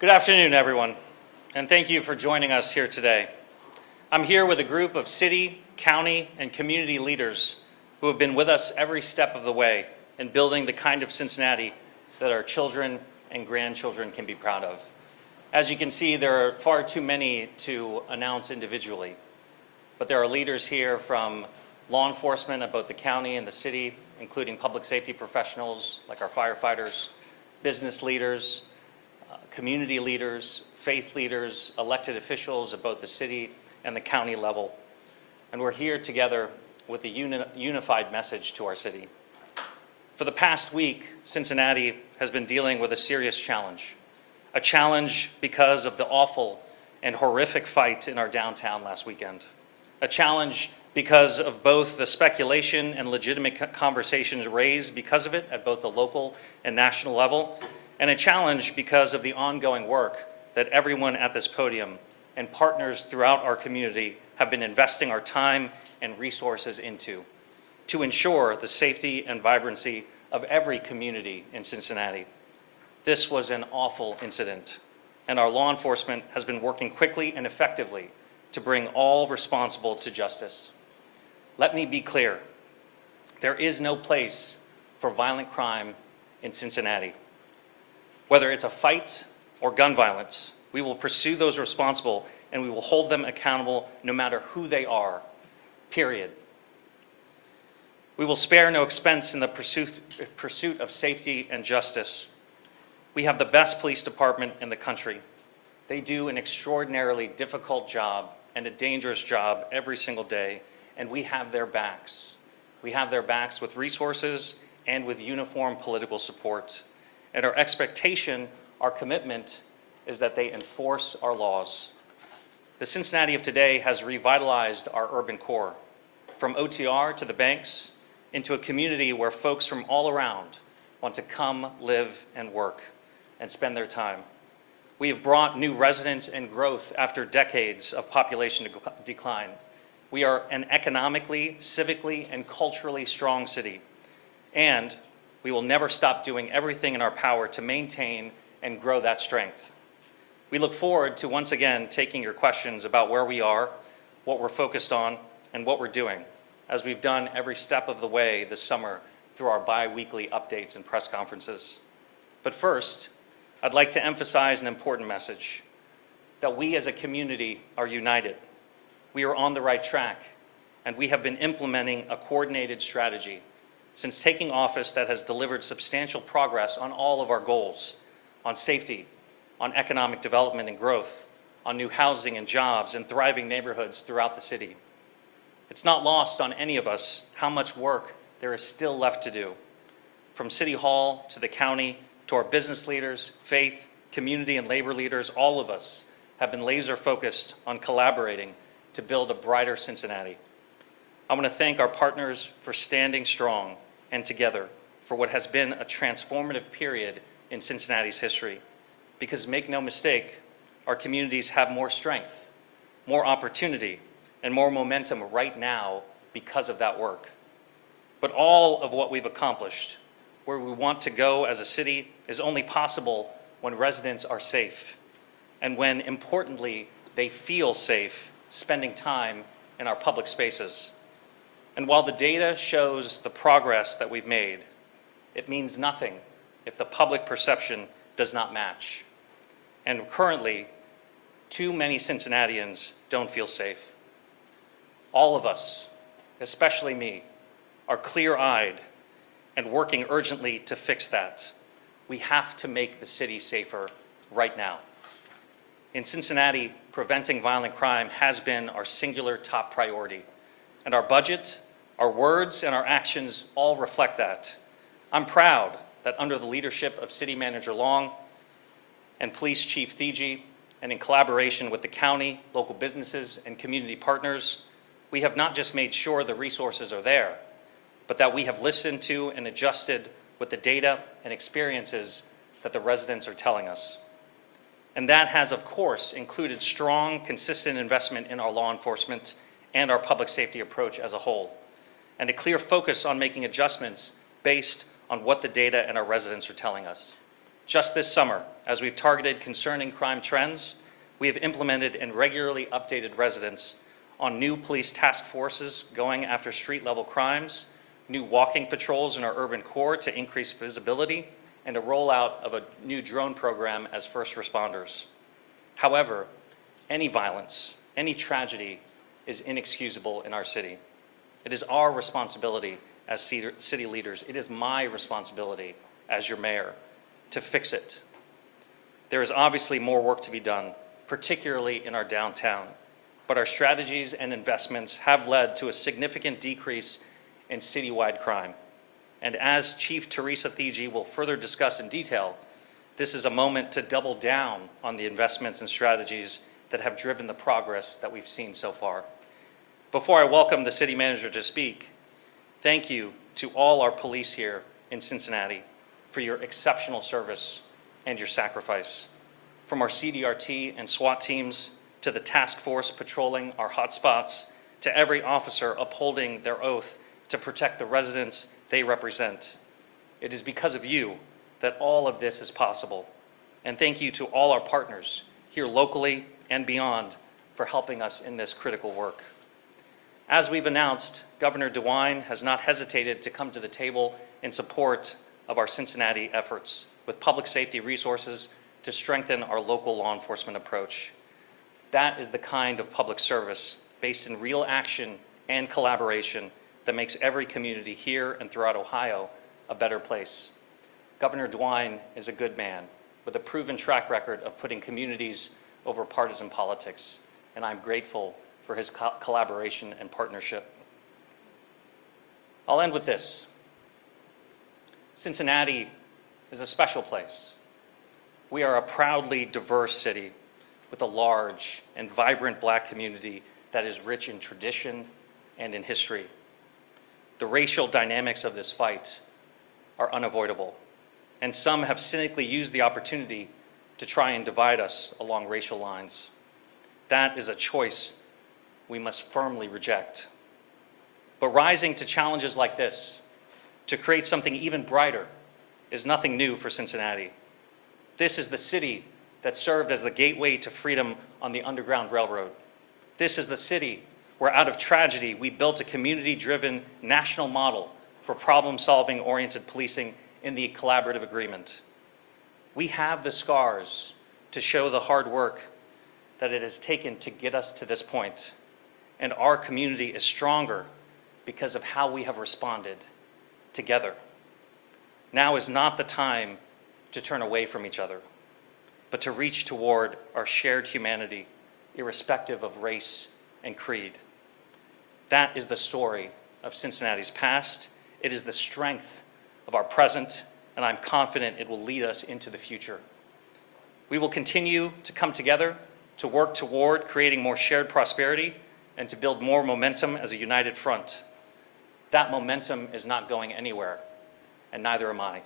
Good afternoon, everyone, and thank you for joining us here today. I'm here with a group of city, county, and community leaders who have been with us every step of the way in building the kind of Cincinnati that our children and grandchildren can be proud of. As you can see, there are far too many to announce individually, but there are leaders here from law enforcement at both the county and the city, including public safety professionals like our firefighters, business leaders, community leaders, faith leaders, elected officials at both the city and the county level. And we're here together with a unified message to our city. For the past week, Cincinnati has been dealing with a serious challenge. A challenge because of the awful and horrific fight in our downtown last weekend. A challenge because of both the speculation and legitimate conversations raised because of it at both the local and national level, and a challenge because of the ongoing work that everyone at this podium and partners throughout our community have been investing our time and resources into to ensure the safety and vibrancy of every community in Cincinnati. This was an awful incident, and our law enforcement has been working quickly and effectively to bring all responsible to justice. Let me be clear, there is no place for violent crime in Cincinnati. Whether it's a fight or gun violence, we will pursue those responsible and we will hold them accountable no matter who they are, period. We will spare no expense in the pursuit of safety and justice. We have the best police department in the country. They do an extraordinarily difficult job and a dangerous job every single day, and we have their backs. We have their backs with resources and with uniform political support. And our expectation, our commitment, is that they enforce our laws. The Cincinnati of today has revitalized our urban core, from OTR to the banks, into a community where folks from all around want to come, live, and work, and spend their time. We have brought new residents and growth after decades of population decline. We are an economically, civically, and culturally strong city, and we will never stop doing everything in our power to maintain and grow that strength. We look forward to once again taking your questions about where we are, what we're focused on, and what we're doing, as we've done every step of the way this summer through our bi-weekly updates and press conferences. But first, I'd like to emphasize an important message, that we as a community are united. We are on the right track, and we have been implementing a coordinated strategy since taking office that has delivered substantial progress on all of our goals, on safety, on economic development and growth, on new housing and jobs and thriving neighborhoods throughout the city. It's not lost on any of us how much work there is still left to do. From City Hall to the county to our business leaders, faith, community, and labor leaders, all of us have been laser focused on collaborating to build a brighter Cincinnati. I want to thank our partners for standing strong and together for what has been a transformative period in Cincinnati's history. Because make no mistake, our communities have more strength, more opportunity, and more momentum right now because of that work. But all of what we've accomplished, where we want to go as a city, is only possible when residents are safe and when, importantly, they feel safe spending time in our public spaces. And while the data shows the progress that we've made, it means nothing if the public perception does not match. And currently, too many Cincinnatians don't feel safe. All of us, especially me, are clear-eyed and working urgently to fix that. We have to make the city safer right now. In Cincinnati, preventing violent crime has been our singular top priority. And our budget, our words, and our actions all reflect that. I'm proud that under the leadership of City Manager Long and Police Chief Thigi, and in collaboration with the county, local businesses, and community partners, we have not just made sure the resources are there, but that we have listened to and adjusted with the data and experiences that the residents are telling us. And that has, of course, included strong, consistent investment in our law enforcement and our public safety approach as a whole, and a clear focus on making adjustments based on what the data and our residents are telling us. Just this summer, as we've targeted concerning crime trends, we have implemented and regularly updated residents on new police task forces going after street-level crimes, new walking patrols in our urban core to increase visibility, and a rollout of a new drone program as first responders. However, any violence, any tragedy is inexcusable in our city. It is our responsibility as city leaders, it is my responsibility as your mayor to fix it. There is obviously more work to be done, particularly in our downtown, but our strategies and investments have led to a significant decrease in citywide crime. And as Chief Teresa Thigi will further discuss in detail, this is a moment to double down on the investments and strategies that have driven the progress that we've seen so far. Before I welcome the city manager to speak, thank you to all our police here in Cincinnati for your exceptional service and your sacrifice. From our CDRT and SWAT teams to the task force patrolling our hotspots, to every officer upholding their oath to protect the residents they represent. It is because of you that all of this is possible. And thank you to all our partners here locally and beyond for helping us in this critical work. As we've announced, Governor DeWine has not hesitated to come to the table in support of our Cincinnati efforts with public safety resources to strengthen our local law enforcement approach. That is the kind of public service based in real action and collaboration that makes every community here and throughout Ohio a better place. Governor DeWine is a good man with a proven track record of putting communities over partisan politics, and I'm grateful for his collaboration and partnership. I'll end with this. Cincinnati is a special place. We are a proudly diverse city with a large and vibrant Black community that is rich in tradition and in history. The racial dynamics of this fight are unavoidable, and some have cynically used the opportunity to try and divide us along racial lines. That is a choice we must firmly reject. But rising to challenges like this, to create something even brighter, is nothing new for Cincinnati. This is the city that served as the gateway to freedom on the Underground Railroad. This is the city where out of tragedy, we built a community-driven national model for problem-solving oriented policing in the collaborative agreement. We have the scars to show the hard work that it has taken to get us to this point. And our community is stronger because of how we have responded together. Now is not the time to turn away from each other, but to reach toward our shared humanity, irrespective of race and creed. That is the story of Cincinnati's past. It is the strength of our present, and I'm confident it will lead us into the future. We will continue to come together to work toward creating more shared prosperity and to build more momentum as a united front. That momentum is not going anywhere, and neither am I.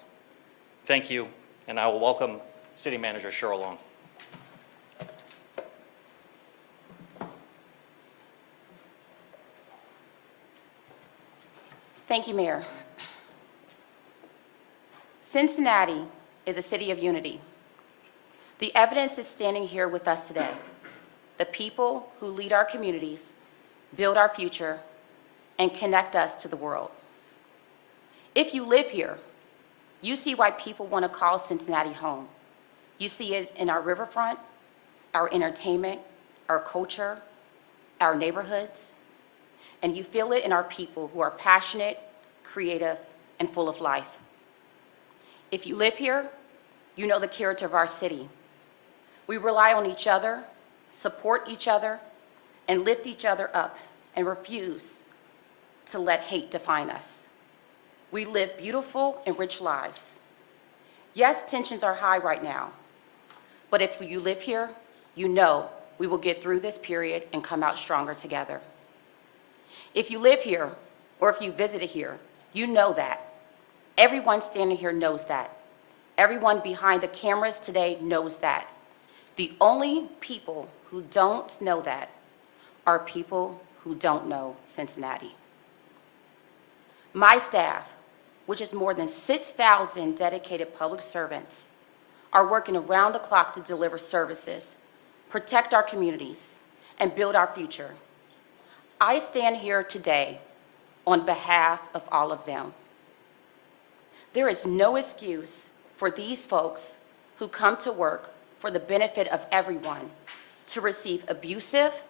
Thank you, and I will welcome City Manager Cheryl Long. Thank you, Mayor. Cincinnati is a city of unity. The evidence is standing here with us today. The people who lead our communities, build our future, and connect us to the world. If you live here, you see why people want to call Cincinnati home. You see it in our riverfront, our entertainment, our culture, our neighborhoods, and you feel it in our people who are passionate, creative, and full of life. If you live here, you know the character of our city. We rely on each other, support each other, and lift each other up, and refuse to let hate define us. We live beautiful and rich lives. Yes, tensions are high right now, but if you live here, you know we will get through this period and come out stronger together. If you live here, or if you visited here, you know that. Everyone standing here knows that. Everyone behind the cameras today knows that. The only people who don't know that are people who don't know Cincinnati. My staff, which is more than 6,000 dedicated public servants, are working around the clock to deliver services, protect our communities, and build our future. I stand here today on behalf of all of them. There is no excuse for these folks who come to work for the benefit of everyone to receive abusive,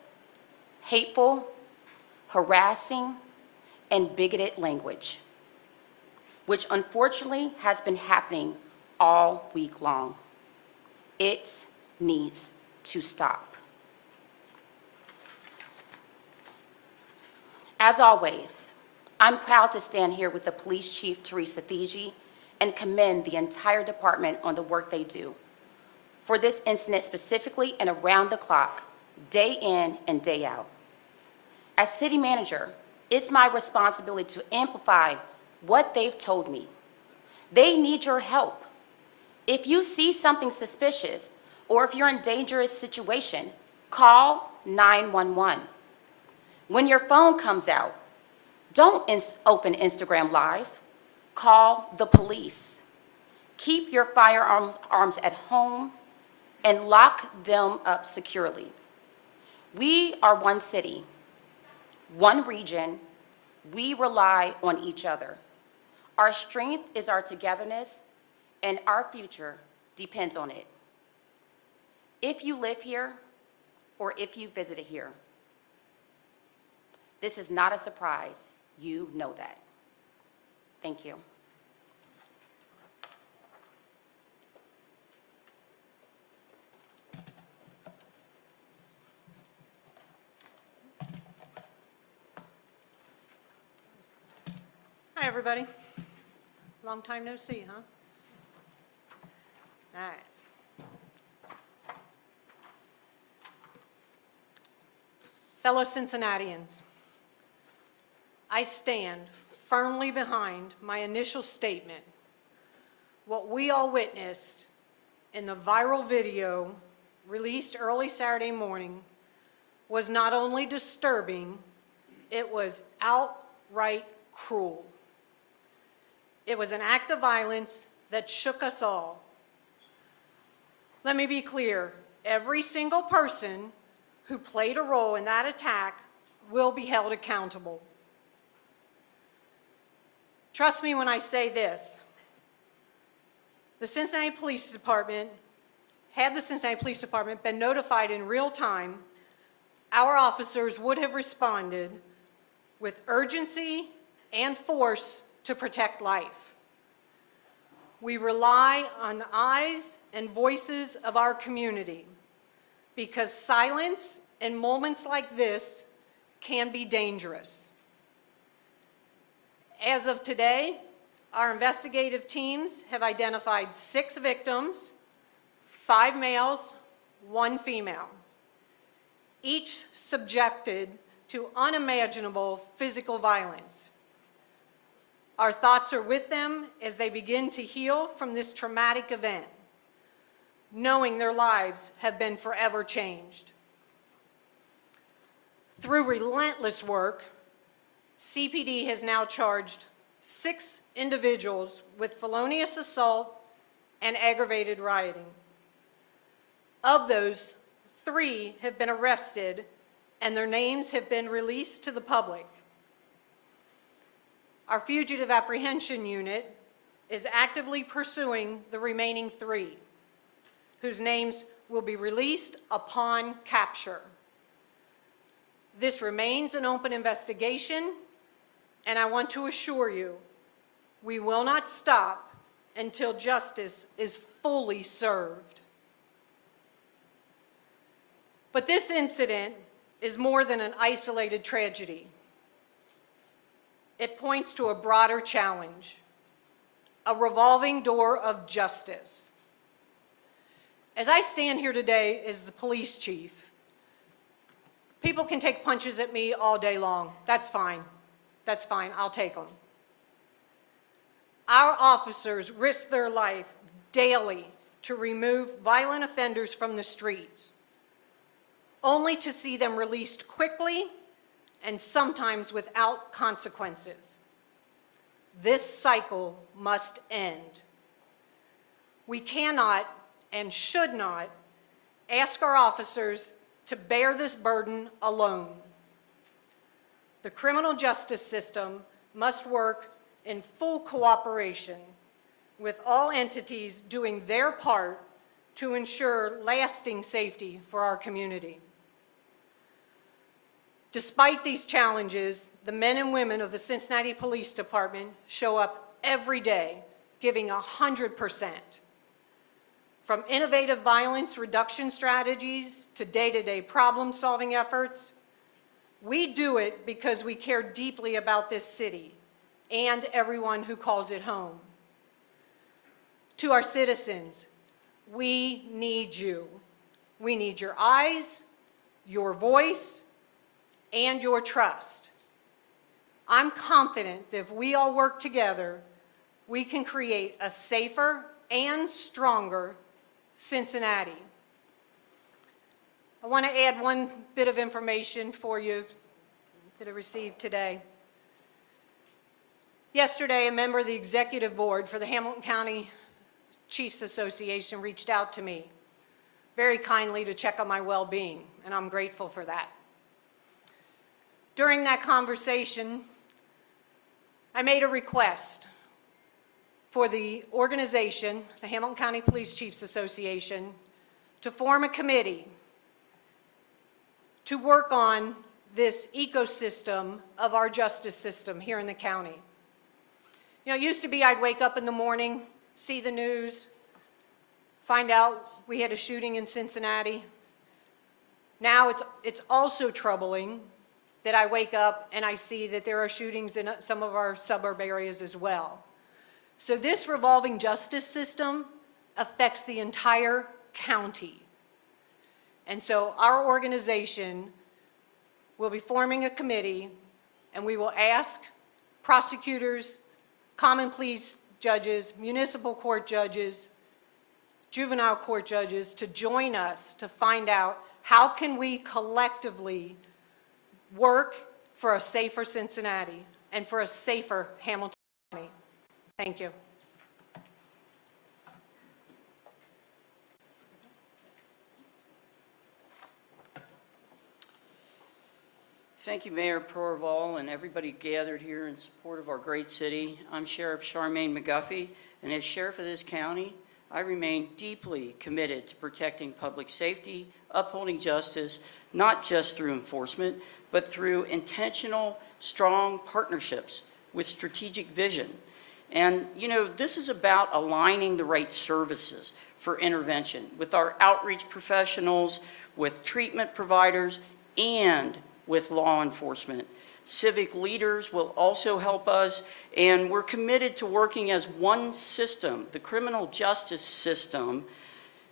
hateful, harassing, and bigoted language, which unfortunately has been happening all week long. It needs to stop. As always, I'm proud to stand here with the Police Chief, Teresa Thigi, and commend the entire department on the work they do for this incident specifically and around the clock, day in and day out. As city manager, it's my responsibility to amplify what they've told me. They need your help. If you see something suspicious or if you're in a dangerous situation, call 911. When your phone comes out, don't open Instagram Live. Call the police. Keep your firearms at home and lock them up securely. We are one city, one region. We rely on each other. Our strength is our togetherness, and our future depends on it. If you live here or if you visited here, this is not a surprise. You know that. Thank you. Hi, everybody. Long time no see, huh? All right. Fellow Cincinnatians, I stand firmly behind my initial statement. What we all witnessed in the viral video released early Saturday morning was not only disturbing, it was outright cruel. It was an act of violence that shook us all. Let me be clear, every single person who played a role in that attack will be held accountable. Trust me when I say this. Had the Cincinnati Police Department been notified in real time, our officers would have responded with urgency and force to protect life. We rely on the eyes and voices of our community because silence in moments like this can be dangerous. As of today, our investigative teams have identified 6 victims, 5 males, 1 female, each subjected to unimaginable physical violence. Our thoughts are with them as they begin to heal from this traumatic event, knowing their lives have been forever changed. Through relentless work, CPD has now charged 6 individuals with felonious assault and aggravated rioting. Of those, 3 have been arrested and their names have been released to the public. Our Fugitive Apprehension Unit is actively pursuing the remaining 3, whose names will be released upon capture. This remains an open investigation, and I want to assure you, we will not stop until justice is fully served. But this incident is more than an isolated tragedy. It points to a broader challenge, a revolving door of justice. As I stand here today as the police chief, people can take punches at me all day long. That's fine. That's fine. I'll take them. Our officers risk their life daily to remove violent offenders from the streets, only to see them released quickly and sometimes without consequences. This cycle must end. We cannot and should not ask our officers to bear this burden alone. The criminal justice system must work in full cooperation with all entities doing their part to ensure lasting safety for our community. Despite these challenges, the men and women of the Cincinnati Police Department show up every day giving 100%. From innovative violence reduction strategies to day-to-day problem-solving efforts, we do it because we care deeply about this city and everyone who calls it home. To our citizens, we need you. We need your eyes, your voice, and your trust. I'm confident that if we all work together, we can create a safer and stronger Cincinnati. I want to add one bit of information for you that I received today. Yesterday, a member of the executive board for the Hamilton County Chiefs Association reached out to me very kindly to check on my well-being, and I'm grateful for that. During that conversation, I made a request for the organization, the Hamilton County Police Chiefs Association, to form a committee to work on this ecosystem of our justice system here in the county. You know, it used to be I'd wake up in the morning, see the news, find out we had a shooting in Cincinnati. Now it's also troubling that I wake up and I see that there are shootings in some of our suburb areas as well. So this revolving justice system affects the entire county. And so our organization will be forming a committee, and we will ask prosecutors, common pleas judges, municipal court judges, juvenile court judges to join us to find out how can we collectively work for a safer Cincinnati and for a safer Hamilton County. Thank you. Thank you, Mayor Pureval, and everybody gathered here in support of our great city. I'm Sheriff Charmaine McGuffey, and as Sheriff of this county, I remain deeply committed to protecting public safety, upholding justice, not just through enforcement, but through intentional, strong partnerships with strategic vision. And, you know, this is about aligning the right services for intervention with our outreach professionals, with treatment providers, and with law enforcement. Civic leaders will also help us, and we're committed to working as one system, the criminal justice system,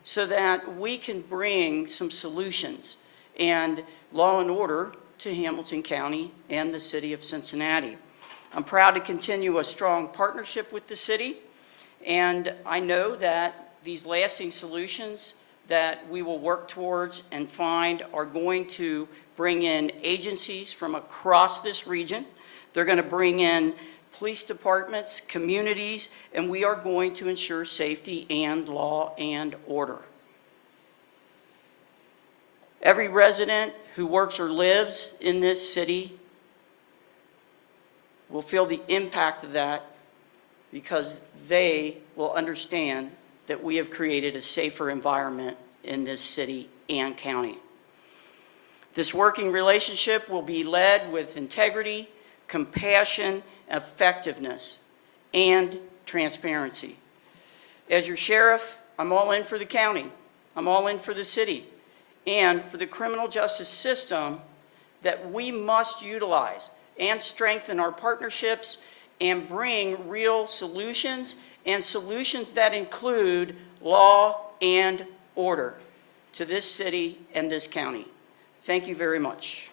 so that we can bring some solutions and law and order to Hamilton County and the city of Cincinnati. I'm proud to continue a strong partnership with the city, and I know that these lasting solutions that we will work towards and find are going to bring in agencies from across this region. They're going to bring in police departments, communities, and we are going to ensure safety and law and order. Every resident who works or lives in this city will feel the impact of that because they will understand that we have created a safer environment in this city and county. This working relationship will be led with integrity, compassion, effectiveness, and transparency. As your sheriff, I'm all in for the county. I'm all in for the city and for the criminal justice system that we must utilize and strengthen our partnerships and bring real solutions and solutions that include law and order to this city and this county. Thank you very much.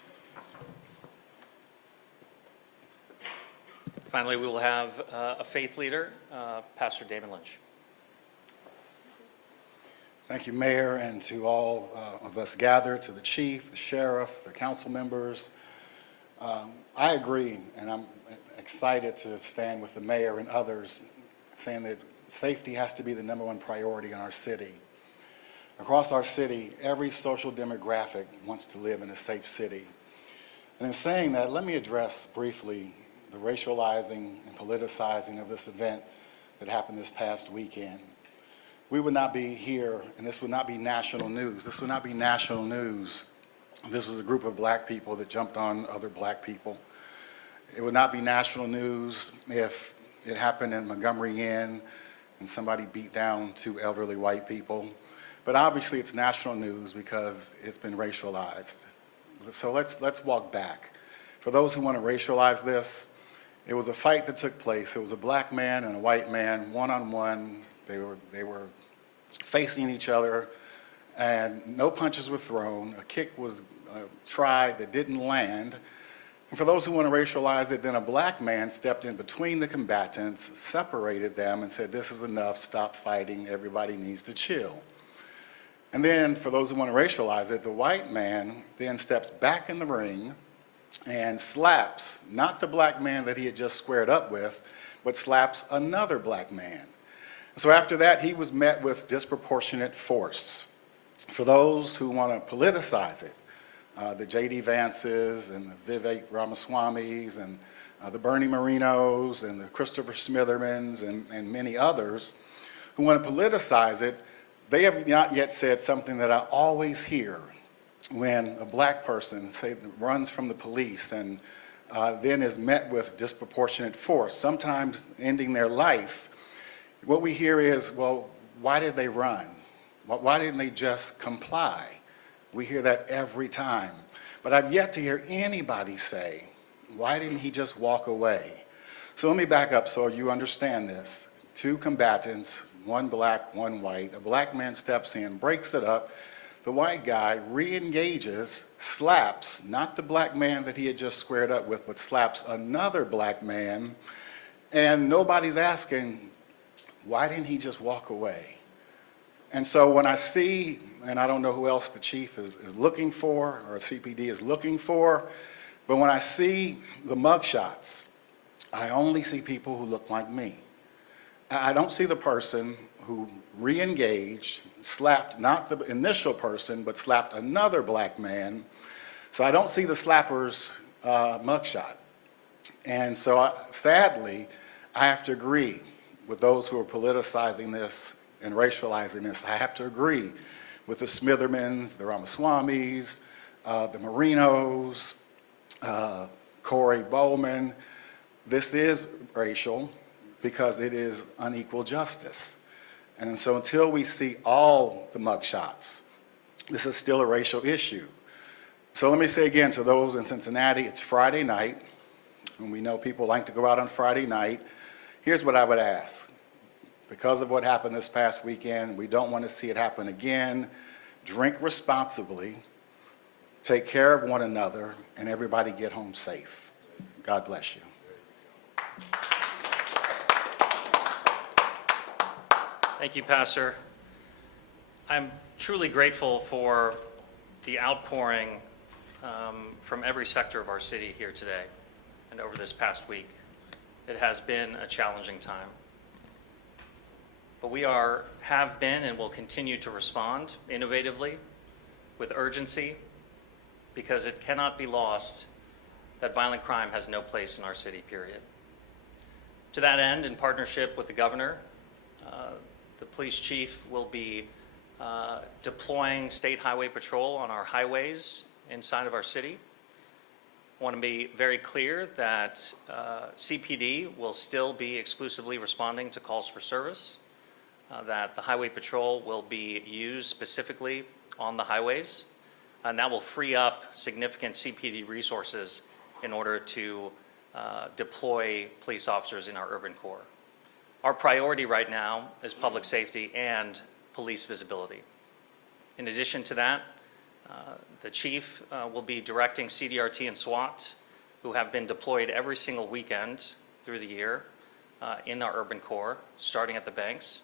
Finally, we will have a faith leader, Pastor Damon Lynch. Thank you, Mayor, and to all of us gathered, to the chief, the sheriff, the council members. I agree, and I'm excited to stand with the mayor and others saying that safety has to be the #1 priority in our city. Across our city, every social demographic wants to live in a safe city. And in saying that, let me address briefly the racializing and politicizing of this event that happened this past weekend. We would not be here, and this would not be national news. This would not be national news if this was a group of black people that jumped on other black people. It would not be national news if it happened in Montgomery Inn and somebody beat down two elderly white people. But obviously it's national news because it's been racialized. So let's walk back. For those who want to racialize this, it was a fight that took place. It was a black man and a white man, one-on-one. They were facing each other, and no punches were thrown. A kick was tried that didn't land. And for those who want to racialize it, then a black man stepped in between the combatants, separated them, and said, "This is enough, stop fighting, everybody needs to chill." And then for those who want to racialize it, the white man then steps back in the ring and slaps not the black man that he had just squared up with, but slaps another black man. So after that, he was met with disproportionate force. For those who want to politicize it, the J.D. Vances and the Vivek Ramaswamis and the Bernie Morinos and the Christopher Smithermans and many others who want to politicize it, they have not yet said something that I always hear when a black person, say, runs from the police and then is met with disproportionate force, sometimes ending their life. What we hear is, well, why did they run? Why didn't they just comply? We hear that every time. But I've yet to hear anybody say, why didn't he just walk away? So let me back up so you understand this. Two combatants, one black, one white. A black man steps in, breaks it up. The white guy re-engages, slaps, not the black man that he had just squared up with, but slaps another black man. And nobody's asking, why didn't he just walk away? And so when I see, and I don't know who else the chief is looking for or CPD is looking for, but when I see the mugshots, I only see people who look like me. I don't see the person who re-engaged, slapped not the initial person, but slapped another black man. So I don't see the slapper's mugshot. And so sadly, I have to agree with those who are politicizing this and racializing this. I have to agree with the Smithermans, the Ramaswamis, the Morinos, Corey Bowman. This is racial because it is unequal justice. And so until we see all the mugshots, this is still a racial issue. So let me say again to those in Cincinnati, it's Friday night, and we know people like to go out on Friday night. Here's what I would ask. Because of what happened this past weekend, we don't want to see it happen again. Drink responsibly, take care of one another, and everybody get home safe. God bless you. Thank you, Pastor. I'm truly grateful for the outpouring from every sector of our city here today and over this past week. It has been a challenging time. But we have been and will continue to respond innovatively, with urgency, because it cannot be lost that violent crime has no place in our city, period. To that end, in partnership with the governor, the police chief will be deploying state highway patrol on our highways inside of our city. I want to be very clear that CPD will still be exclusively responding to calls for service, that the highway patrol will be used specifically on the highways, and that will free up significant CPD resources in order to deploy police officers in our urban core. Our priority right now is public safety and police visibility. In addition to that, the chief will be directing CDRT and SWAT, who have been deployed every single weekend through the year in our urban core, starting at the banks.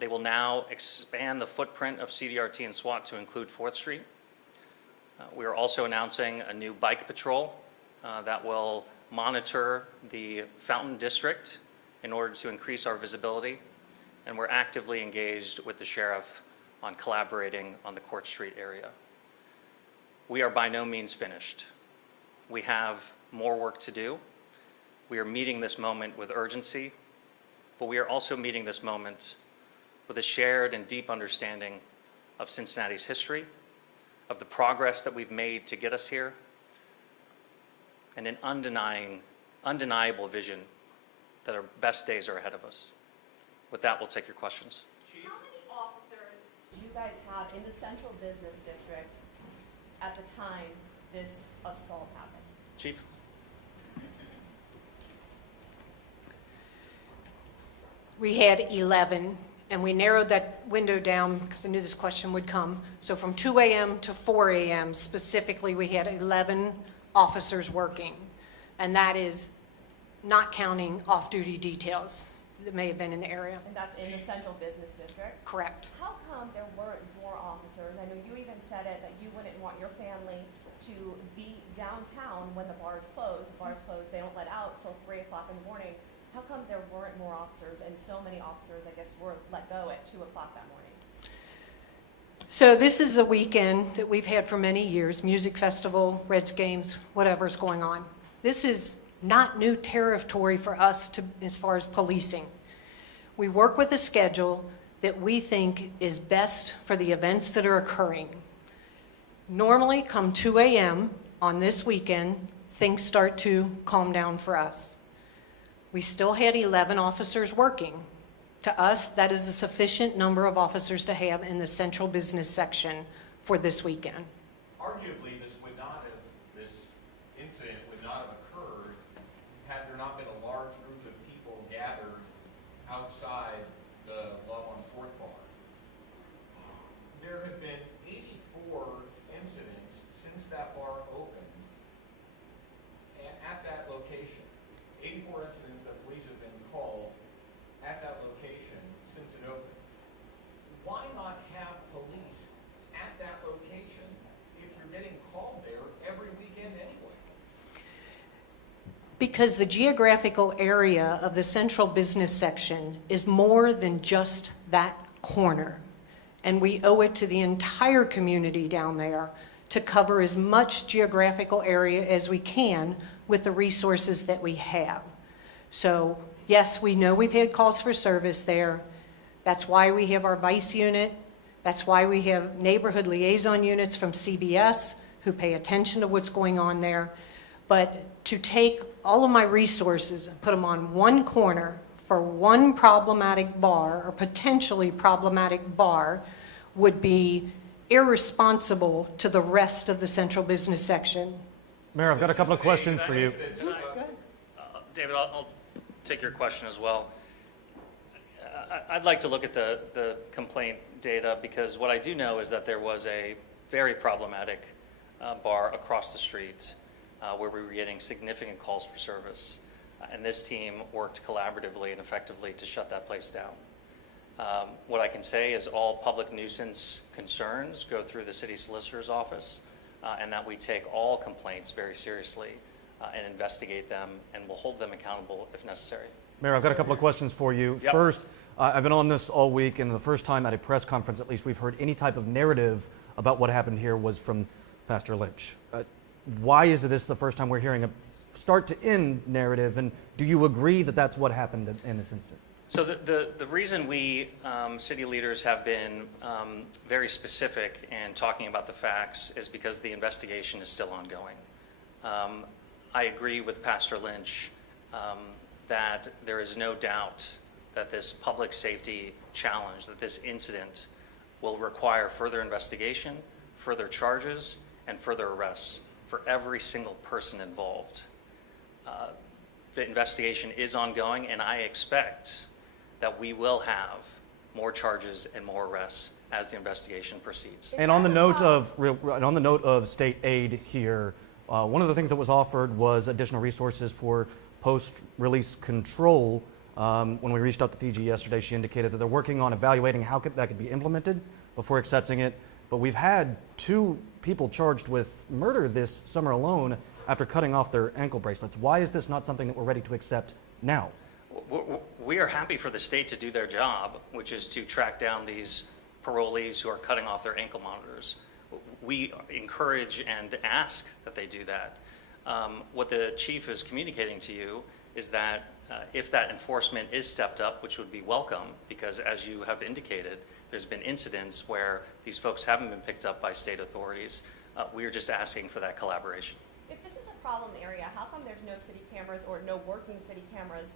They will now expand the footprint of CDRT and SWAT to include 4th Street. We are also announcing a new bike patrol that will monitor the Fountain District in order to increase our visibility. And we're actively engaged with the sheriff on collaborating on the Court Street area. We are by no means finished. We have more work to do. We are meeting this moment with urgency, but we are also meeting this moment with a shared and deep understanding of Cincinnati's history, of the progress that we've made to get us here, and an undeniable vision that our best days are ahead of us. With that, we'll take your questions. How many officers do you guys have in the central business district at the time this assault happened? Chief? We had 11, and we narrowed that window down because I knew this question would come. So from 2 a.m. to 4 a.m. specifically, we had 11 officers working. And that is not counting off-duty details that may have been in the area. And that's in the central business district? Correct. How come there weren't more officers? I know you even said it, that you wouldn't want your family to be downtown when the bars close. The bars close, they don't let out till 3 o'clock in the morning. How come there weren't more officers, and so many officers, I guess, were let go at 2 o'clock that morning? So this is a weekend that we've had for many years, music festival, Reds games, whatever's going on. This is not new territory for us as far as policing. We work with a schedule that we think is best for the events that are occurring. Normally, come 2 a.m. on this weekend, things start to calm down for us. We still had 11 officers working. To us, that is a sufficient number of officers to have in the central business section for this weekend. Arguably, this incident would not have occurred had there not been a large group of people gathered outside the Love on Fourth bar. There have been 84 incidents since that bar opened at that location. 84 incidents that police have been called at that location since it opened. Why not have police at that location if you're getting called there every weekend anyway? Because the geographical area of the central business section is more than just that corner. And we owe it to the entire community down there to cover as much geographical area as we can with the resources that we have. So yes, we know we've had calls for service there. That's why we have our vice unit. That's why we have neighborhood liaison units from CBS who pay attention to what's going on there. But to take all of my resources and put them on one corner for one problematic bar or potentially problematic bar would be irresponsible to the rest of the central business section. Mayor, I've got a couple of questions for you. David, I'll take your question as well. I'd like to look at the complaint data because what I do know is that there was a very problematic bar across the street where we were getting significant calls for service. And this team worked collaboratively and effectively to shut that place down. What I can say is all public nuisance concerns go through the city solicitor's office and that we take all complaints very seriously and investigate them and will hold them accountable if necessary. Mayor, I've got a couple of questions for you. Yep. First, I've been on this all week, and the first time at a press conference, at least, we've heard any type of narrative about what happened here was from Pastor Lynch. Why is this the first time we're hearing a start-to-end narrative, and do you agree that that's what happened in this incident? So the reason we city leaders have been very specific in talking about the facts is because the investigation is still ongoing. I agree with Pastor Lynch that there is no doubt that this public safety challenge, that this incident will require further investigation, further charges, and further arrests for every single person involved. The investigation is ongoing, and I expect that we will have more charges and more arrests as the investigation proceeds. And on the note of state aid here, one of the things that was offered was additional resources for post-release control. When we reached out to TG yesterday, she indicated that they're working on evaluating how that could be implemented before accepting it. But we've had 2 people charged with murder this summer alone after cutting off their ankle bracelets. Why is this not something that we're ready to accept now? We are happy for the state to do their job, which is to track down these parolees who are cutting off their ankle monitors. We encourage and ask that they do that. What the chief is communicating to you is that if that enforcement is stepped up, which would be welcome, because as you have indicated, there's been incidents where these folks haven't been picked up by state authorities. We are just asking for that collaboration. If this is a problem area, how come there's no city cameras or no working city cameras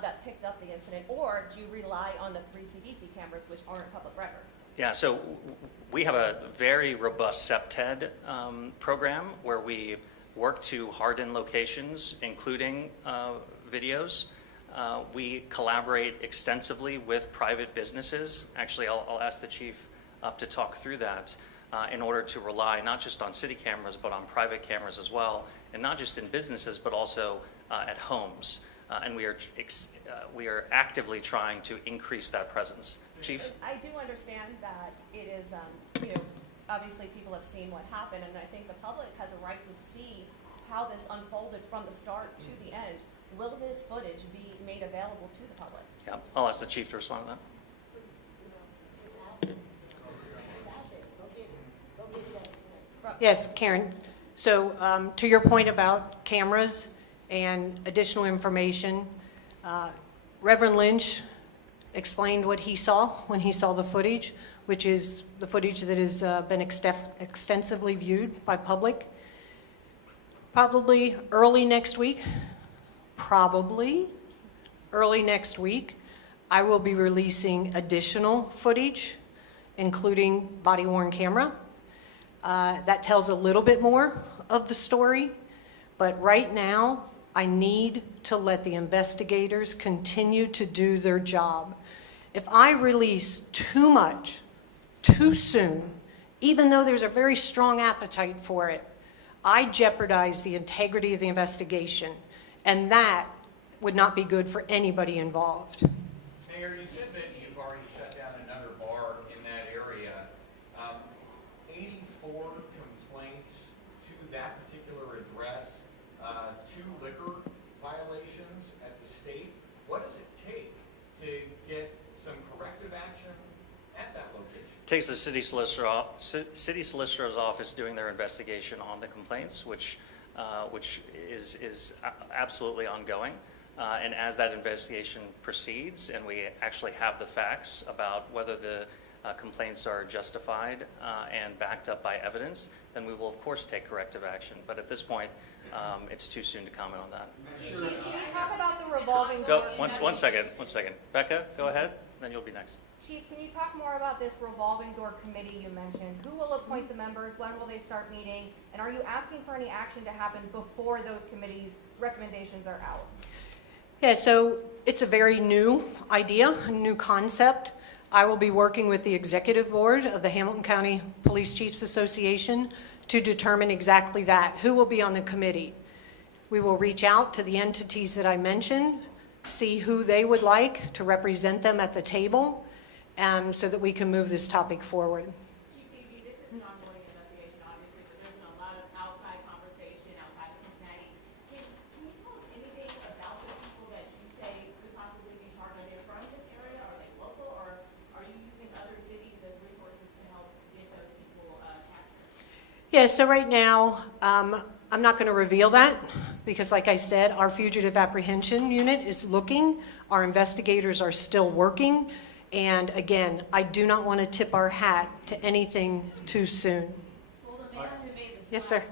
that picked up the incident? Or do you rely on the 3 CDC cameras, which aren't public record? Yeah, so we have a very robust CEPTED program where we work to harden locations, including videos. We collaborate extensively with private businesses. Actually, I'll ask the chief to talk through that in order to rely not just on city cameras, but on private cameras as well, and not just in businesses, but also at homes. And we are actively trying to increase that presence. Chief? I do understand that it is, obviously people have seen what happened, and I think the public has a right to see how this unfolded from the start to the end. Will this footage be made available to the public? Yeah, I'll ask the chief to respond to that. Yes, Karen. So to your point about cameras and additional information, Reverend Lynch explained what he saw when he saw the footage, which is the footage that has been extensively viewed by public. Probably early next week, I will be releasing additional footage, including body-worn camera. That tells a little bit more of the story, but right now, I need to let the investigators continue to do their job. If I release too much, too soon, even though there's a very strong appetite for it, I jeopardize the integrity of the investigation, and that would not be good for anybody involved. Mayor, you said that you've already shut down another bar in that area. 84 complaints to that particular address, 2 liquor violations at the state. What does it take to get some corrective action at that location? Takes the city solicitor's office doing their investigation on the complaints, which is absolutely ongoing. And as that investigation proceeds, and we actually have the facts about whether the complaints are justified and backed up by evidence, then we will of course take corrective action. But at this point, it's too soon to comment on that. Chief, can you talk about the revolving Go, door? one second. Becca, go ahead, then you'll be next. Chief, can you talk more about this revolving door committee you mentioned? Who will appoint the members? When will they start meeting? And are you asking for any action to happen before those committees' recommendations are out? Yeah, so it's a very new idea, a new concept. I will be working with the executive board of the Hamilton County Police Chiefs Association to determine exactly that. Who will be on the committee? We will reach out to the entities that I mentioned, see who they would like to represent them at the table, so that we can move this topic forward. Chief BG, this is an ongoing investigation, obviously, but there's been a lot of outside conversation outside of Cincinnati. Can you tell us anything about the people that you say could possibly be charged? Are they from this area? Are they local? Or are you using other cities as resources to help get those people captured? Yeah, so right now, I'm not going to reveal that because, like I said, our fugitive apprehension unit is looking. Our investigators are still working. And again, I do not want to tip our hat to anything too soon. Well, the man who made the Yes, sir.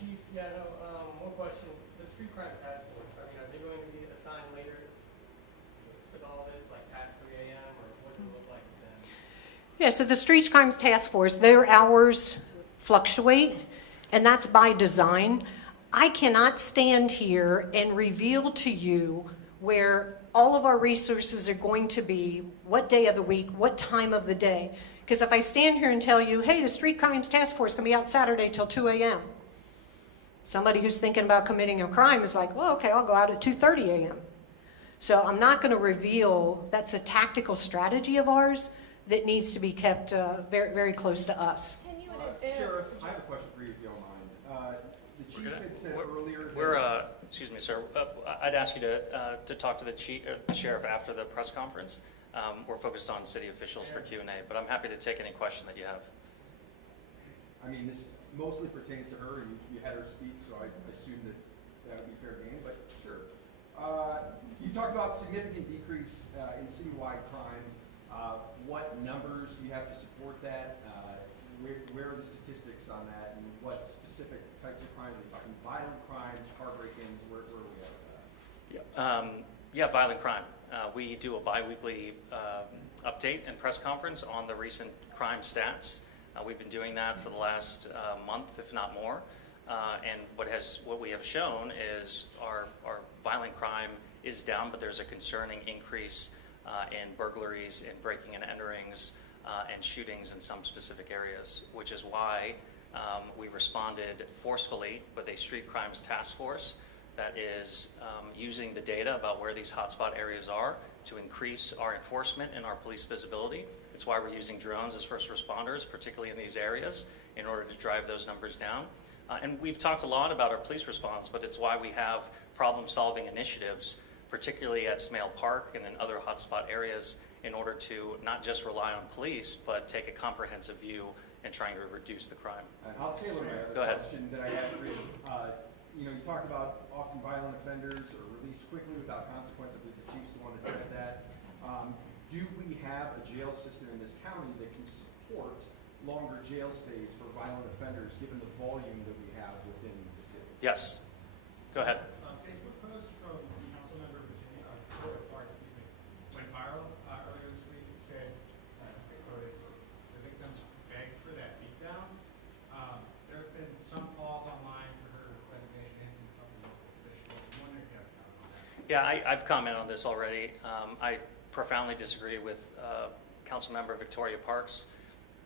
Chief, one question. The street crime task force, are they going to be assigned later with all this, like past 3 a.m., or what does it look like then? Yeah, so the Street Crimes Task Force, their hours fluctuate, and that's by design. I cannot stand here and reveal to you where all of our resources are going to be, what day of the week, what time of the day. Because if I stand here and tell you, hey, the Street Crimes Task Force can be out Saturday till 2 a.m., somebody who's thinking about committing a crime is like, well, okay, I'll go out at 2:30 a.m. So I'm not going to reveal. That's a tactical strategy of ours that needs to be kept very, very close to us. Can you, Sheriff, I have a question for you if you don't mind. The chief had said earlier. Excuse me, sir. I'd ask you to talk to the sheriff after the press conference. we're focused on city officials for Q&A, but I'm happy to take any question that you have. I mean, this mostly pertains to her, and you had her speak, so I assume that that would be fair game, but sure. You talked about significant decrease in citywide crime. What numbers do you have to support that? Where are the statistics on that, and what specific types of crime? Are we talking violent crimes, car break-ins? Where are we at with that? Yeah, violent crime. We do a biweekly update and press conference on the recent crime stats. We've been doing that for the last month, if not more. And what we have shown is our violent crime is down, but there's a concerning increase in burglaries, in breaking and enterings, and shootings in some specific areas, which is why we responded forcefully with a street crimes task force that is using the data about where these hotspot areas are to increase our enforcement and our police visibility. It's why we're using drones as first responders, particularly in these areas, in order to drive those numbers down. And we've talked a lot about our police response, but it's why we have problem-solving initiatives, particularly at Smale Park and in other hotspot areas, in order to not just rely on police, but take a comprehensive view in trying to reduce the crime. And I'll tailor my other question that I had for you. You know, you talked about often violent offenders are released quickly without consequence. I believe the chief's the one that said that. Do we have a jail system in this county that can support longer jail stays for violent offenders, given the volume that we have within the city? Yes. Go ahead. A Facebook post from Councilmember Victoria Park, went viral earlier this week. It said, the quote is, the victims begged for that beatdown. There have been some calls online for her resignation from the officials. I'm wondering if you have a comment on that. Yeah, I've commented on this already. I profoundly disagree with Councilmember Victoria Parks.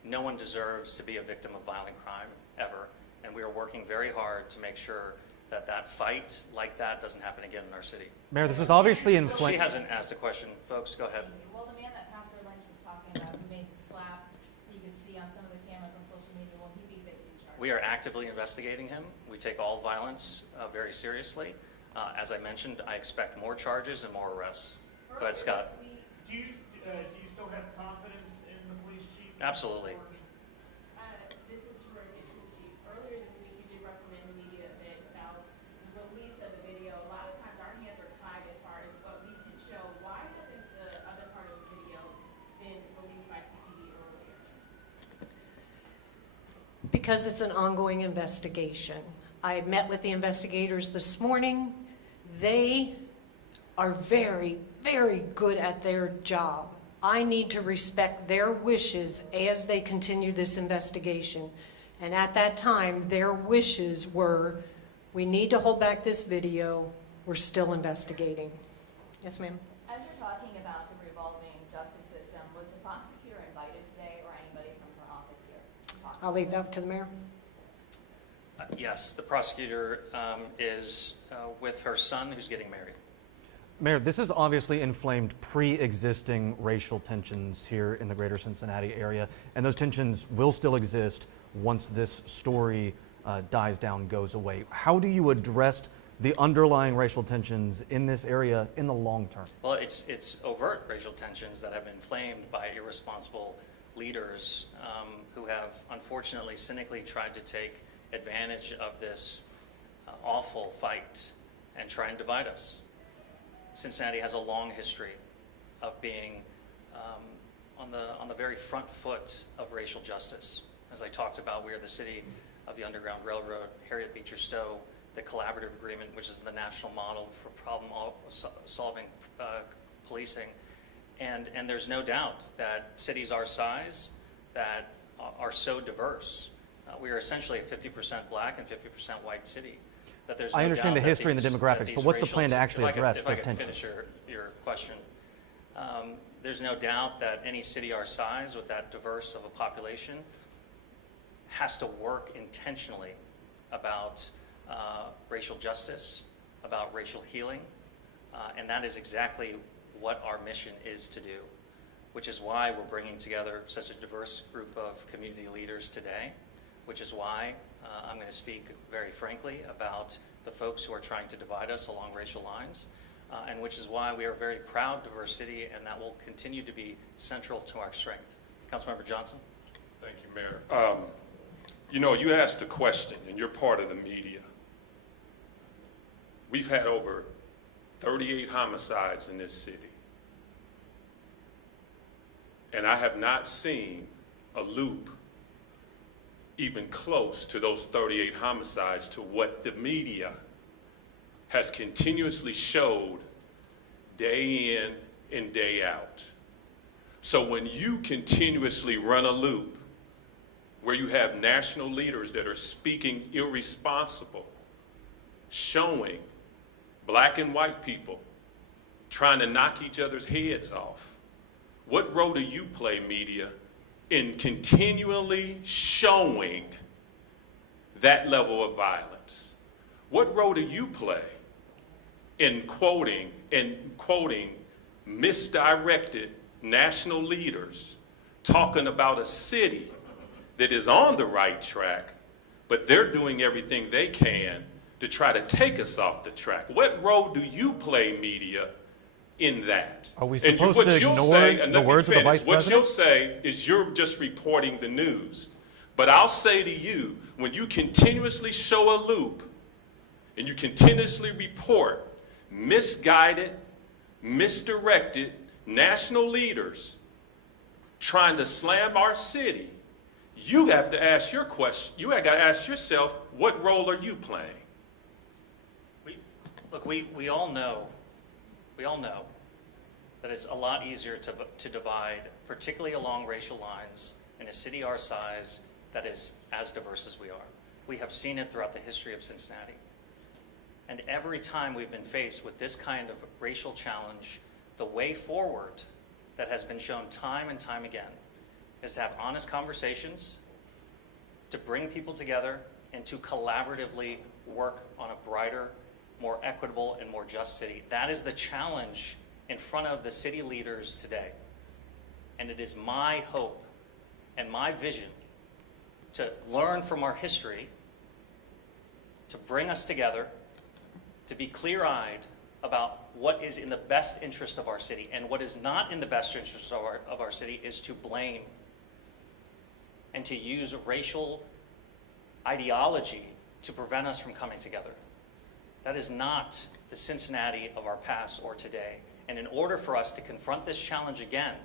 No one deserves to be a victim of violent crime, ever. And we are working very hard to make sure that that fight like that doesn't happen again in our city. Mayor, this is obviously in She hasn't asked a question. Folks, go ahead. Well, the man that Pastor Lynch was talking about, who made the slap, you could see on some of the cameras on social media, will he be facing charges? We are actively investigating him. We take all violence very seriously. As I mentioned, I expect more charges and more arrests. Go ahead, Scott. Do you still have confidence in the police chief? Absolutely. This is for the chief. Earlier this week, you did recommend the media a bit about the release of the video. A lot of times our hands are tied as far as what we can show. Why hasn't the other part of the video been released by CPD earlier? Because it's an ongoing investigation. I met with the investigators this morning. They are very, very good at their job. I need to respect their wishes as they continue this investigation. And at that time, their wishes were, we need to hold back this video. We're still investigating. Yes, ma'am? As you're talking about the revolving justice system, was the prosecutor invited today or anybody from her office here to talk? I'll leave that up to the mayor. Yes, the prosecutor is with her son who's getting married. Mayor, this has obviously inflamed pre-existing racial tensions here in the greater Cincinnati area, and those tensions will still exist once this story dies down, goes away. How do you address the underlying racial tensions in this area in the long term? Well, it's overt racial tensions that have been inflamed by irresponsible leaders who have unfortunately cynically tried to take advantage of this awful fight and try and divide us. Cincinnati has a long history of being on the very front foot of racial justice. As I talked about, we are the city of the Underground Railroad, Harriet Beecher Stowe, the Collaborative Agreement, which is the national model for problem-solving policing. And there's no doubt that cities our size that are so diverse, we are essentially a 50% black and 50% white city. That there's no I understand doubt the history and the that demographics, but what's the racial plan to actually address if I those could tensions? finish your question. There's no doubt that any city our size with that diverse of a population has to work intentionally about racial justice, about racial healing, and that is exactly what our mission is to do, which is why we're bringing together such a diverse group of community leaders today, which is why I'm going to speak very frankly about the folks who are trying to divide us along racial lines. and which is why we are very proud, diverse city, and that will continue to be central to our strength. Councilmember Johnson? Thank you, Mayor. You know, you asked a question, and you're part of the media. We've had over 38 homicides in this city. And I have not seen a loop even close to those 38 homicides to what the media has continuously showed day in and day out. So when you continuously run a loop where you have national leaders that are speaking irresponsible, showing black and white people trying to knock each other's heads off, what role do you play, media, in continually showing that level of violence? What role do you play in quoting misdirected national leaders talking about a city that is on the right track, but they're doing everything they can to try to take us off the track? What role do you play, media, in that? Are we supposed to ignore the words of the Vice What you'll President? say is you're just reporting the news. But I'll say to you, when you continuously show a loop and you continuously report misguided, misdirected national leaders trying to slam our city, you have to ask your question. You have got to ask yourself, what role are you playing? We all know that it's a lot easier to divide, particularly along racial lines, in a city our size that is as diverse as we are. We have seen it throughout the history of Cincinnati. And every time we've been faced with this kind of racial challenge, the way forward that has been shown time and time again is to have honest conversations, to bring people together, and to collaboratively work on a brighter, more equitable, and more just city. That is the challenge in front of the city leaders today. And it is my hope and my vision to learn from our history, to bring us together, to be clear-eyed about what is in the best interest of our city, and what is not in the best interest of our city is to blame and to use racial ideology to prevent us from coming together. That is not the Cincinnati of our past or today. And in order for us to confront this challenge again,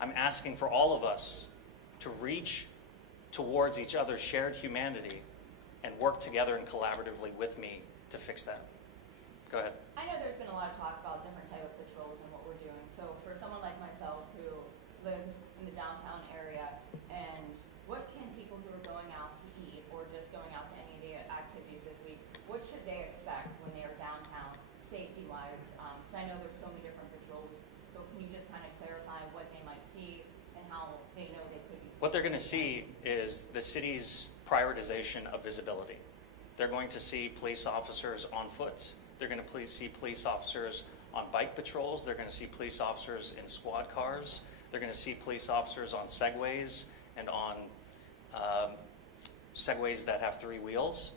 I'm asking for all of us to reach towards each other's shared humanity and work together and collaboratively with me to fix that. Go ahead. I know there's been a lot of talk about different type of patrols and what we're doing. So for someone like myself who lives in the downtown area, and what can people who are going out to eat or just going out to any of the activities this week, what should they expect when they are downtown, safety-wise? Because I know there's so many different patrols. So can you just kind of clarify what they might see and how they know they could be safe? What they're going to see is the city's prioritization of visibility. They're going to see police officers on foot. They're going to see police officers on bike patrols. They're going to see police officers in squad cars. They're going to see police officers on Segways and on Segways that have 3 wheels.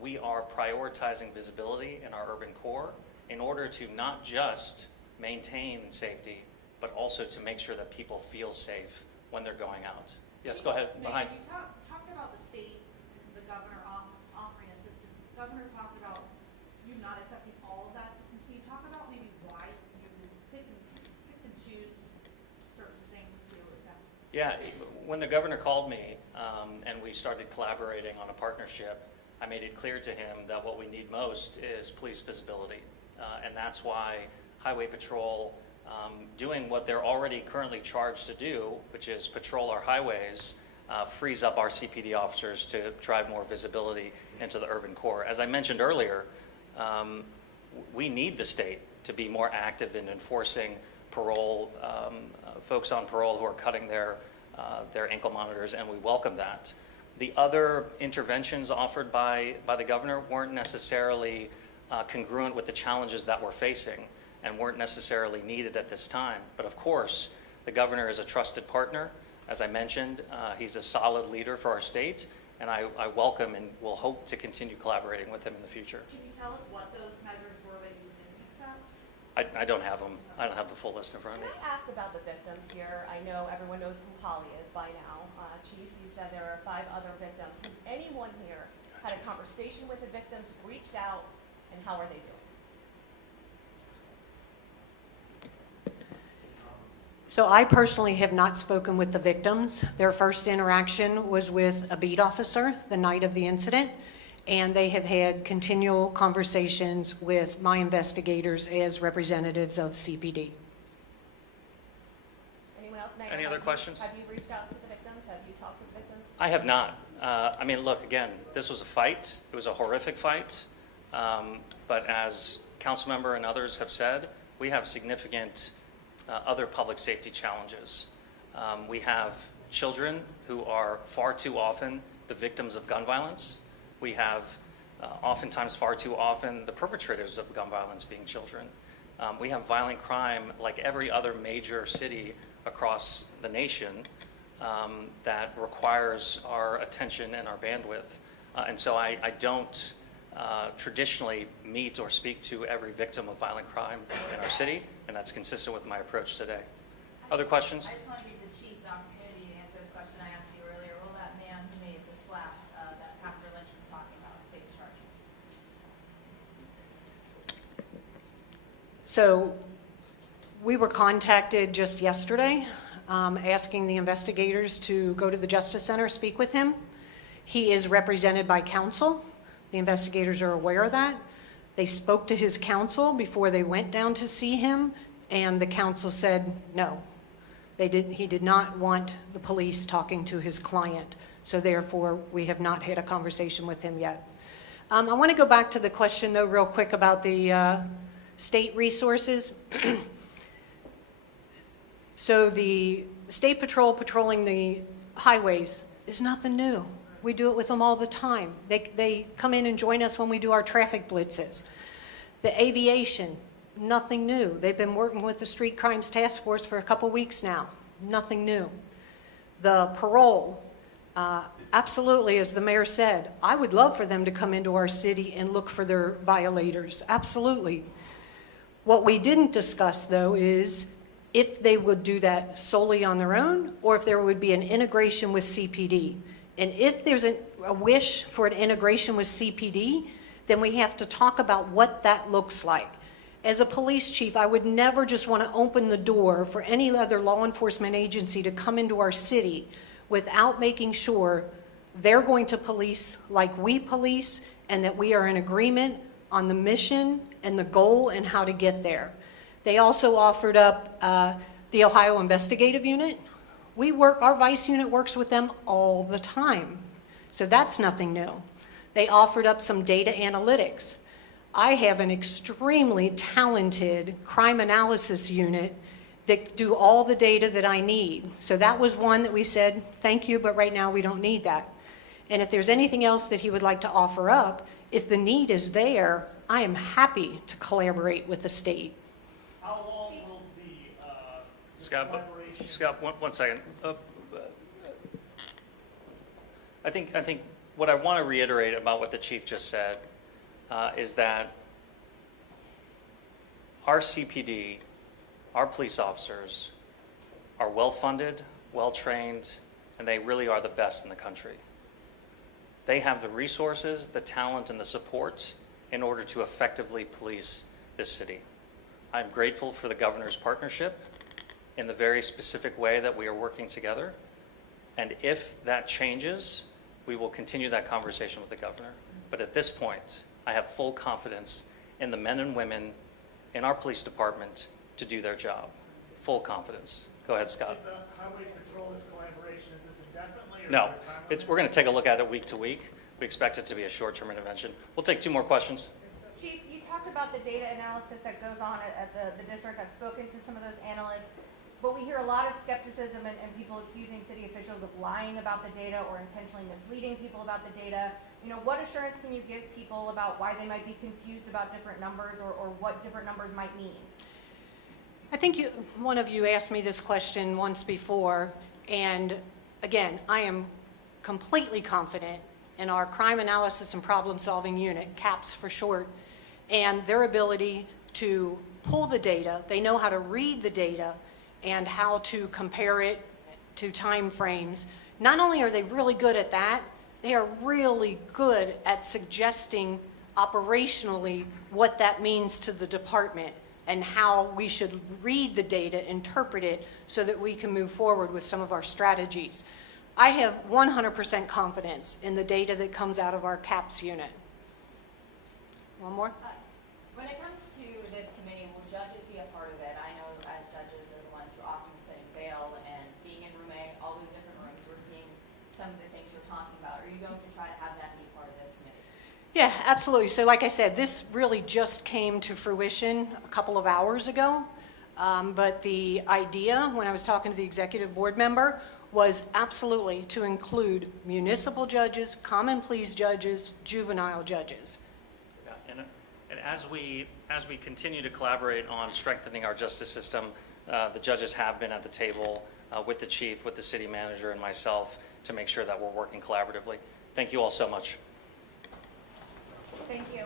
We are prioritizing visibility in our urban core in order to not just maintain safety, but also to make sure that people feel safe when they're going out. Yes, go ahead. Behind. You talked about the state, the governor offering assistance. The governor talked about you not accepting all of that assistance. Can you talk about maybe why you pick and choose certain things to accept? Yeah, when the governor called me and we started collaborating on a partnership, I made it clear to him that what we need most is police visibility. And that's why Highway Patrol, doing what they're already currently charged to do, which is patrol our highways, frees up our CPD officers to drive more visibility into the urban core. As I mentioned earlier, we need the state to be more active in enforcing parole, folks on parole who are cutting their ankle monitors, and we welcome that. The other interventions offered by the governor weren't necessarily congruent with the challenges that we're facing and weren't necessarily needed at this time. But of course, the governor is a trusted partner. As I mentioned, he's a solid leader for our state, and I welcome and will hope to continue collaborating with him in the future. Can you tell us what those measures were that you didn't accept? I don't have them. I don't have the full list in front of Can me. I ask about the victims here? I know everyone knows who Holly is by now. Chief, you said there are 5 other victims. Has anyone here had a conversation with the victims, reached out, and how are they doing? So I personally have not spoken with the victims. Their first interaction was with a beat officer the night of the incident, and they have had continual conversations with my investigators as representatives of CPD. Anyone else? Megan, Any other questions? Have you reached out to the victims? Have you talked to the victims? I have not. I mean, look, again, this was a fight. It was a horrific fight. But as Councilmember and others have said, we have significant other public safety challenges. We have children who are far too often the victims of gun violence. We have oftentimes far too often the perpetrators of gun violence being children. We have violent crime like every other major city across the nation that requires our attention and our bandwidth. And so I don't traditionally meet or speak to every victim of violent crime in our city, and that's consistent with my approach today. Other questions? I just want to give the chief the opportunity to answer the question I asked you earlier. Will that man who made the slap that Pastor Lynch was talking about face charges? So we were contacted just yesterday asking the investigators to go to the Justice Center, speak with him. He is represented by counsel. The investigators are aware of that. They spoke to his counsel before they went down to see him, and the counsel said no. He did not want the police talking to his client, so therefore we have not had a conversation with him yet. I want to go back to the question, though, real quick about the state resources. So the State Patrol patrolling the highways is nothing new. We do it with them all the time. They come in and join us when we do our traffic blitzes. The aviation, nothing new. They've been working with the Street Crimes Task Force for a couple weeks now. Nothing new. The parole, absolutely, as the mayor said, I would love for them to come into our city and look for their violators. Absolutely. What we didn't discuss, though, is if they would do that solely on their own or if there would be an integration with CPD. And if there's a wish for an integration with CPD, then we have to talk about what that looks like. As a police chief, I would never just want to open the door for any other law enforcement agency to come into our city without making sure they're going to police like we police and that we are in agreement on the mission and the goal and how to get there. They also offered up the Ohio Investigative Unit. Our Vice Unit works with them all the time. So that's nothing new. They offered up some data analytics. I have an extremely talented crime analysis unit that do all the data that I need. So that was one that we said, thank you, but right now we don't need that. And if there's anything else that he would like to offer up, if the need is there, I am happy to collaborate with the state. How long will the collaboration? Scott, one second. I think what I want to reiterate about what the chief just said is that our CPD, our police officers are well-funded, well-trained, and they really are the best in the country. They have the resources, the talent, and the support in order to effectively police this city. I'm grateful for the governor's partnership in the very specific way that we are working together. And if that changes, we will continue that conversation with the governor. But at this point, I have full confidence in the men and women in our police department to do their job. Full confidence. Go ahead, Scott. Is the highway patrol, this collaboration, is this indefinitely? Or No, is there a time limit? we're going to take a look at it week to week. We expect it to be a short-term intervention. We'll take 2 more questions. Chief, you talked about the data analysis that goes on at the district. I've spoken to some of those analysts, but we hear a lot of skepticism and people accusing city officials of lying about the data or intentionally misleading people about the data. You know, what assurance can you give people about why they might be confused about different numbers or what different numbers might mean? I think one of you asked me this question once before, and again, I am completely confident in our Crime Analysis and Problem Solving Unit, CAPS for short, and their ability to pull the data, they know how to read the data, and how to compare it to time frames. Not only are they really good at that, they are really good at suggesting operationally what that means to the department and how we should read the data, interpret it, so that we can move forward with some of our strategies. I have 100% confidence in the data that comes out of our CAPS unit. One more? When it comes to this committee, will judges be a part of it? I know as judges are the ones who are often setting bail and being in room A, all those different rooms, we're seeing some of the things you're talking about. Are you going to try to have that be part of this committee? Yeah, absolutely. So like I said, this really just came to fruition a couple of hours ago. But the idea, when I was talking to the executive board member, was absolutely to include municipal judges, common pleas judges, juvenile judges. Yeah, and as we continue to collaborate on strengthening our justice system, the judges have been at the table with the chief, with the city manager, and myself to make sure that we're working collaboratively. Thank you all so much. Thank you.